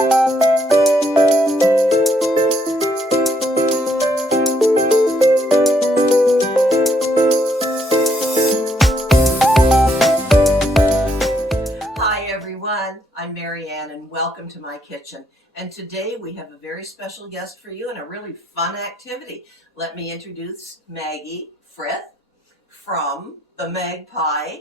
I'm Marianne and welcome to my kitchen. And today we have a very special guest for you and a really fun activity. Let me introduce Maggie Frith from the Magpie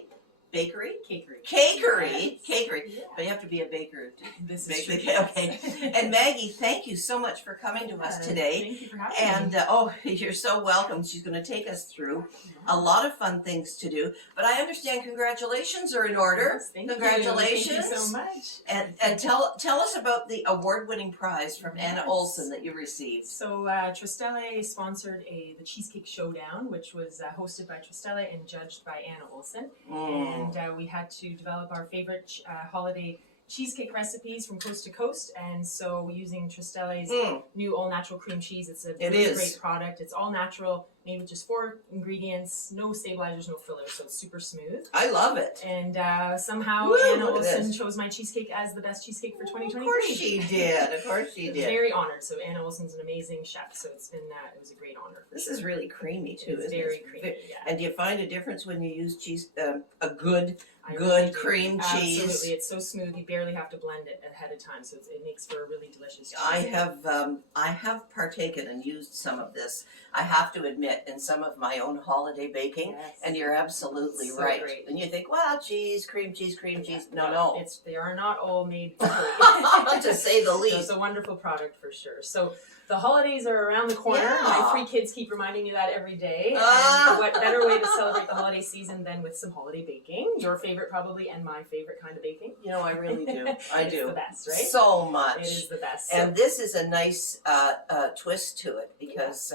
Bakery? Cakery. Yeah. But you have to be a baker to this bake is the okay. And Maggie, thank you so much for coming to us today. Thank you for having me. And you're so welcome. She's going to take us through a lot of fun things to do. But I understand congratulations are in order. Yes, Congratulations. Thank you so much. And tell us about the award-winning prize from Anna Olson that you received. So Tristele sponsored the Cheesecake Showdown, which was hosted by Tristele and judged by Anna Olson. And we had to develop our favorite holiday cheesecake recipes from coast to coast, and so using Tristele's new all-natural cream cheese, it's a really great product. It's all natural, made with just 4 ingredients, no stabilizers, no fillers, so it's super smooth. I love it. And somehow Anna Olson chose my cheesecake as the best cheesecake for 2023. Of course she did. Of course she did. Very honored. So Anna Olson's an amazing chef, so it's been it was a great honor. This is really creamy too. It's very creamy. Yeah. And do you find a difference when you use cheese, a good cream cheese? Absolutely, it's so smooth. You barely have to blend it ahead of time, so it makes for a really delicious cheese. I have partaken and used some of this. I have to admit, in some of my own holiday baking, and you're absolutely right. Great. And you think, well, cream cheese. No. They are not all made equally. To say the least. So it's a wonderful product for sure. So the holidays are around the corner. Yeah. My 3 kids keep reminding me that every day. And what better way to celebrate the holiday season than with some holiday baking? Your favorite probably, and my favorite kind of baking. You know, I really do. It's the best, right? So much. It is the best. And this is a nice twist to it because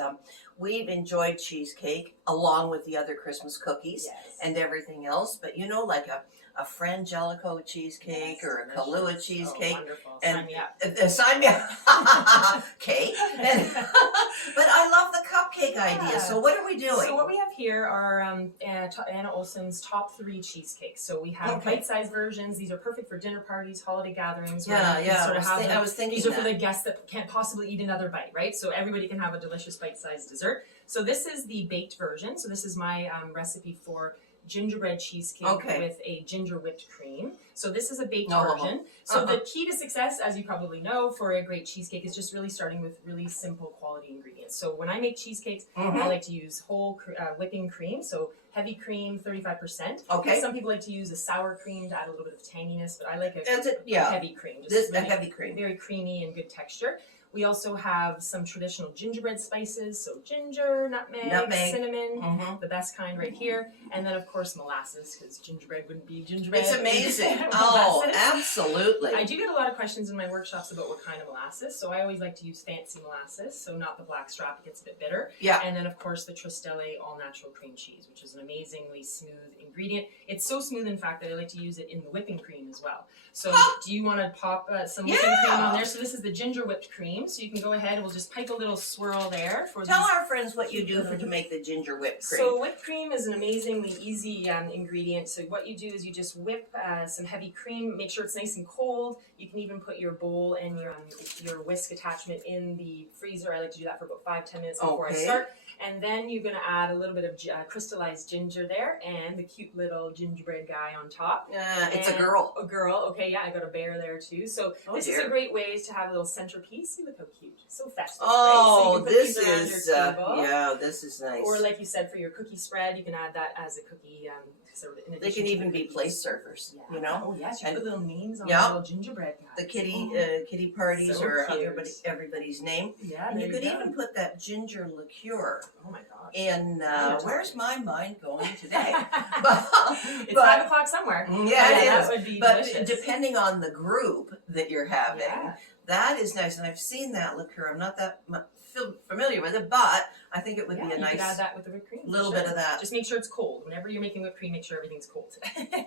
we've enjoyed cheesecake along with the other Christmas cookies and everything else. But you know, like a Frangelico cheesecake or a Kahlua cheesecake. Oh, wonderful. And sign me up. Sign me up. Cake. But I love the cupcake idea. So what are we doing? So what we have here are Anna Olson's top 3 cheesecakes. So we have bite-sized versions. These are perfect for dinner parties, holiday gatherings. I was thinking these are for the guests that can't possibly eat another bite, right? So everybody can have a delicious bite-sized dessert. So this is the baked version. So this is my recipe for gingerbread cheesecake with a ginger whipped cream. So this is a baked version. So the key to success, as you probably know, for a great cheesecake is just really starting with really simple quality ingredients. So when I make cheesecakes, I like to use whole whipping cream. So heavy cream, 35%. Okay. Some people like to use a sour cream to add a little bit of tanginess, but I like a heavy cream. A heavy cream. Very creamy and good texture. We also have some traditional gingerbread spices, so ginger, nutmeg. Cinnamon, the best kind right here. And then, of course, molasses, because gingerbread wouldn't be gingerbread. It's amazing. Oh, absolutely. I do get a lot of questions in my workshops about what kind of molasses, so I always like to use fancy molasses, so not the black strap, it gets a bit bitter. Yeah. And then, of course, the Tristele all-natural cream cheese, which is an amazingly smooth ingredient. It's so smooth, in fact, that I like to use it in the whipping cream as well. So do you want to pop some whipping cream on there? So this is the ginger whipped cream. So you can go ahead and we'll just pipe a little swirl there. Tell our friends what you do to make the ginger whipped cream. So whipped cream is an amazingly easy ingredient. So what you do is you just whip some heavy cream, make sure it's nice and cold. You can even put your bowl and your whisk attachment in the freezer. I like to do that for about 5-10 minutes before I start. And then you're going to add a little bit of crystallized ginger there and the cute little gingerbread guy on top. It's a girl. A girl. Okay, yeah, I got a bear there too. So this is a great way to have a little centerpiece. See, look how cute. So festive. Oh, right? So this is this is nice. Or like you said, for your cookie spread, you can add that as a cookie. They can even be place servers, you know. Oh yes, you put little names on the little gingerbread guys. The kitty parties or everybody's name. Yeah, and you could even put that ginger liqueur. Oh my gosh. In where's my mind going today? It's 5 o'clock somewhere. Yeah, it is. That would be delicious. Depending on the group that you're having, that is nice. And I've seen that liqueur. I'm not that familiar with it, but I think it would be a you nice could add that with the whipped cream. little bit of that. Just make sure it's cold. Whenever you're making whipped cream, make sure everything's cold.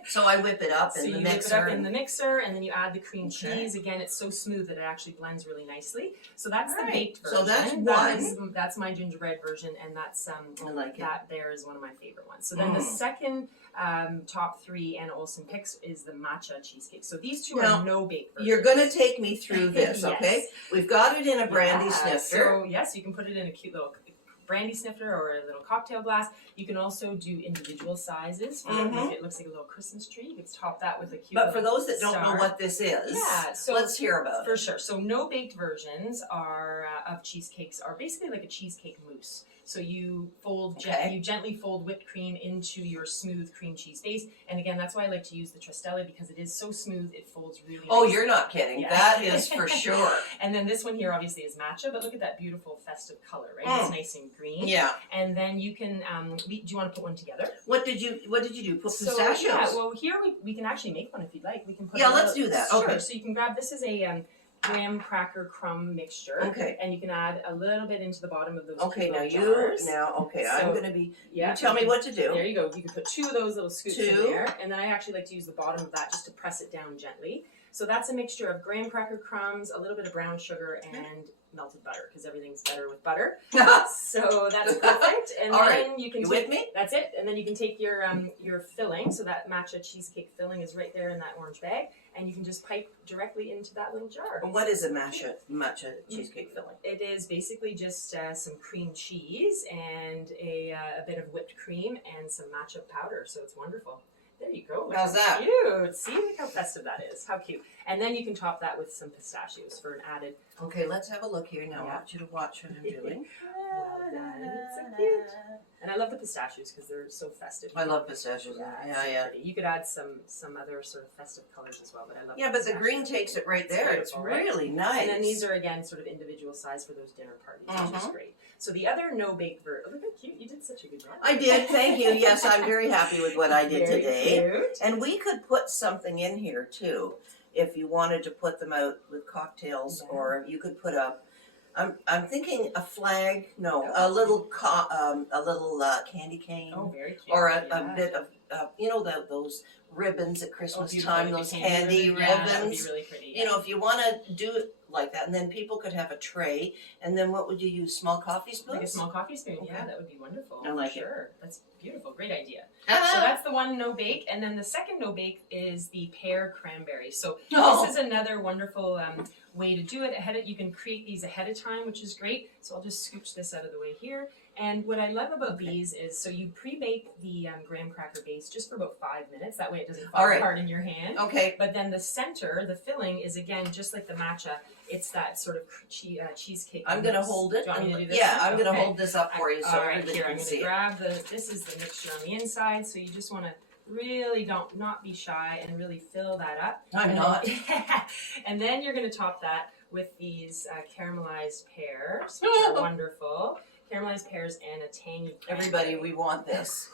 So I whip it up in the mixer. So you whip it up in the mixer, and then you add the cream cheese. Again, it's so smooth that it actually blends really nicely. So that's the baked version. So that's one. That's my gingerbread version, and that's I like it. that there is one of my favorite ones. So then the second top 3 and Olson picks is the matcha cheesecake. So these two are no bake versions. You're going to take me through this, Yes. okay? We've got it in a brandy snifter. So yes, you can put it in a cute little brandy snifter or a little cocktail glass. You can also do individual sizes. Like it looks like a little Christmas tree. You can top that with a cute. But for those that don't know what this is, so let's hear about it. For sure. So no baked versions are of cheesecakes are basically like a cheesecake mousse. So you fold you gently fold whipped cream into your smooth cream cheese base, and again that's why I like to use the Tristelli because it is so smooth it folds really. Oh, nicely. you're not kidding! Yeah. That is for sure. And then this one here obviously is matcha, but look at that beautiful festive color, right? It's nice and green. Yeah. And then you can. Do you want to put one together? What did you do? Put pistachios? Yeah. Well, here we can actually make one if you'd like. We can put. Yeah, let's do that. Sure. Okay. So you can grab this is a. Graham cracker crumb mixture. Okay. And you can add a little bit into the bottom of those. Okay, now jars. So, I'm gonna be. You tell me what to do. There you go. You can put 2 of those little scoops in there, and then I actually like to use the bottom of that just to press it down gently. So that's a mixture of graham cracker crumbs, a little bit of brown sugar, and melted butter because everything's better with butter. So that's perfect. And then you can with me? That's it. And then you can take your filling. So that matcha cheesecake filling is right there in that orange bag, and you can just pipe directly into that little jar. What is a matcha cheesecake filling? It is basically just some cream cheese and a bit of whipped cream and some matcha powder. So it's wonderful. There you go. How's that? Cute. See, look how festive that is. How cute. And then you can top that with some pistachios for an added. Okay, let's have a look here now. I want you to watch what I'm doing. Well done. So cute. And I love the pistachios because they're so festive. I love pistachios. Yeah. You could add some other sort of festive colors as well, but I love. Yeah, but the green takes it right there. It's really nice. And then these are again sort of individual size for those dinner parties, which is great. So the other no bake version. Look how cute! You did such a good job. I did. Thank you. Yes, I'm very happy with what I did today. Cute. And we could put something in here too, if you wanted to put them out with cocktails, or you could put a. I'm thinking a flag. No, a little candy cane. Oh, very cute. Or a bit of those ribbons at Christmas time. Those candy ribbons. Yeah, that would be really pretty. Yeah. You know, if you want to do it like that, and then people could have a tray, and then what would you use? Small coffee spoons? Like a small coffee spoon, yeah, that would be wonderful. I like it. Sure, that's beautiful, great idea. So that's the one no bake, and then the second no bake is the pear cranberry. So this is another wonderful way to do it. You can create these ahead of time, which is great. So I'll just scooch this out of the way here. And what I love about these is, so you pre-bake the graham cracker base just for about 5 minutes. That way it doesn't fall apart in your hand. Okay. But then the center, the filling, is again just like the matcha. It's that sort of cheesecake. I'm going to hold it. Do you want me to do this? Yeah, I'm going to hold this up for you so everybody can see. I'm going to grab this is the mixture on the inside. So you just want to really not be shy and really fill that up. I'm not. And then you're going to top that with these caramelized pears, which are wonderful. Caramelized pears and a tangy cranberry. Everybody, we want this.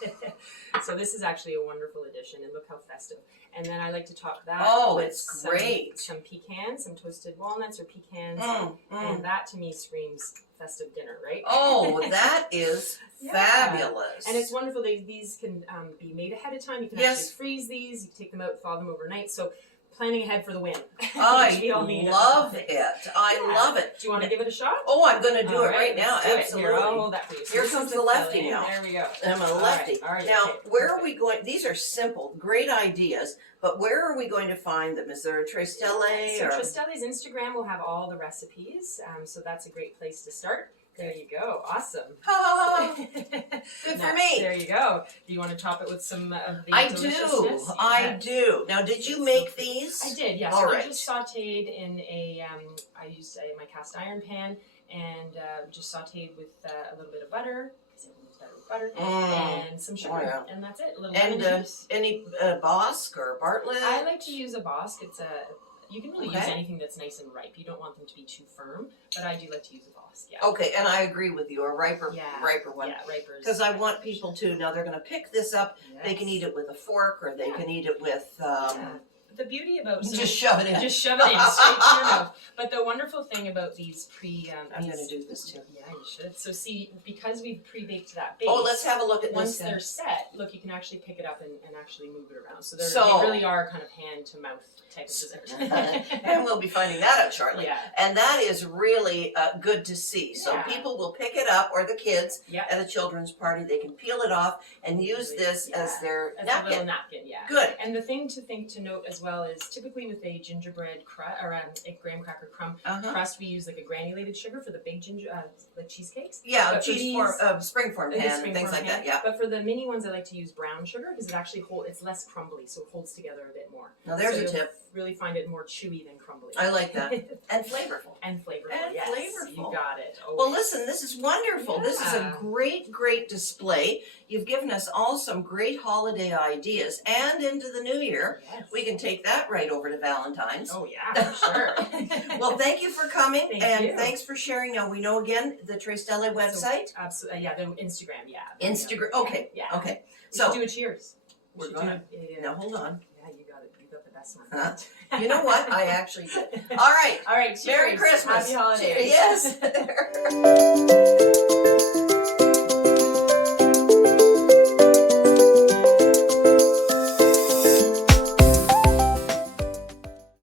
So this is actually a wonderful addition, and look how festive. And then I like to top that with it's great. Some pecans, some toasted walnuts or pecans, and that to me screams festive dinner, right? Oh, that is fabulous. And it's wonderful. These can be made ahead of time. You can actually freeze these. You can take them out, thaw them overnight. So planning ahead for the win. I love it. I love it. Do you want to give it a shot? Oh, I'm going to do it right now. Absolutely. Here, I'll hold that for you. So here comes the lefty now. There we go. I'm a lefty. All right. Now, where are we going? These are simple, great ideas, but where are we going to find them? Is there a Tristelli? So Tristelli's Instagram will have all the recipes, so that's a great place to start. There you go. Awesome. Good for me. There you go. Do you want to top it with some of the deliciousness? I do. Now, did you make these? I did, yes. All right. I just sauteed in I used my cast iron pan and just sauteed with a little bit of butter. And some sugar, and that's it. A little lemon juice. Any Bosc or Bartlett? I like to use a Bosc. You can really use anything that's nice and ripe. You don't want them to be too firm, but I do like to use a Bosc. Yeah. Okay, and I agree with you. A riper one. Yeah, riper. Because I want people to now. They're going to pick this up. Yes. They can eat it with a fork, or they can eat it with the beauty about Just shove it in. Just shove it in straight to your mouth. But the wonderful thing about these I'm going to do this too. Yeah, you should. So see, because we've pre-baked that base. Oh, let's have a look at once this. They're set, look, you can actually pick it up and actually move it around. So, they really are kind of hand to mouth type of dessert. And we'll be finding that out shortly. Yeah. And that is really good to see. So Yeah. people will pick it up, or the kids Yeah. at a children's party, they can peel it off and use this as their As a napkin. little napkin, yeah. Good. And the thing to note as well is typically with a gingerbread crust or a graham cracker crumb crust, we use like a granulated sugar for the big like cheesecakes. Yeah, But springform pan and things like that. Yeah. But for the mini ones, I like to use brown sugar because it actually it's less crumbly, so it holds together a bit more. Now there's so a you'll tip. Really find it more chewy than crumbly. I like that. And flavorful. And flavorful. And yes, flavorful. You got it. Always. Well, listen, this is wonderful. This is a Yeah. great display. You've given us all some great holiday ideas, and into the new year, Yes. we can take that right over to Valentine's. Oh yeah, for sure. Well, thank you for coming, Thank you. thanks for sharing. Now we know again the Tres Stelle website. So, absolutely, yeah. The Instagram, yeah. Instagram. Okay. Yeah. Okay. We So should do a cheers. we're Should gonna. do it. Now hold on. Yeah, you got it. You got the best one. Huh? You know what? I actually did. All right. All right. Cheers. Merry Christmas. Happy holidays. Yes.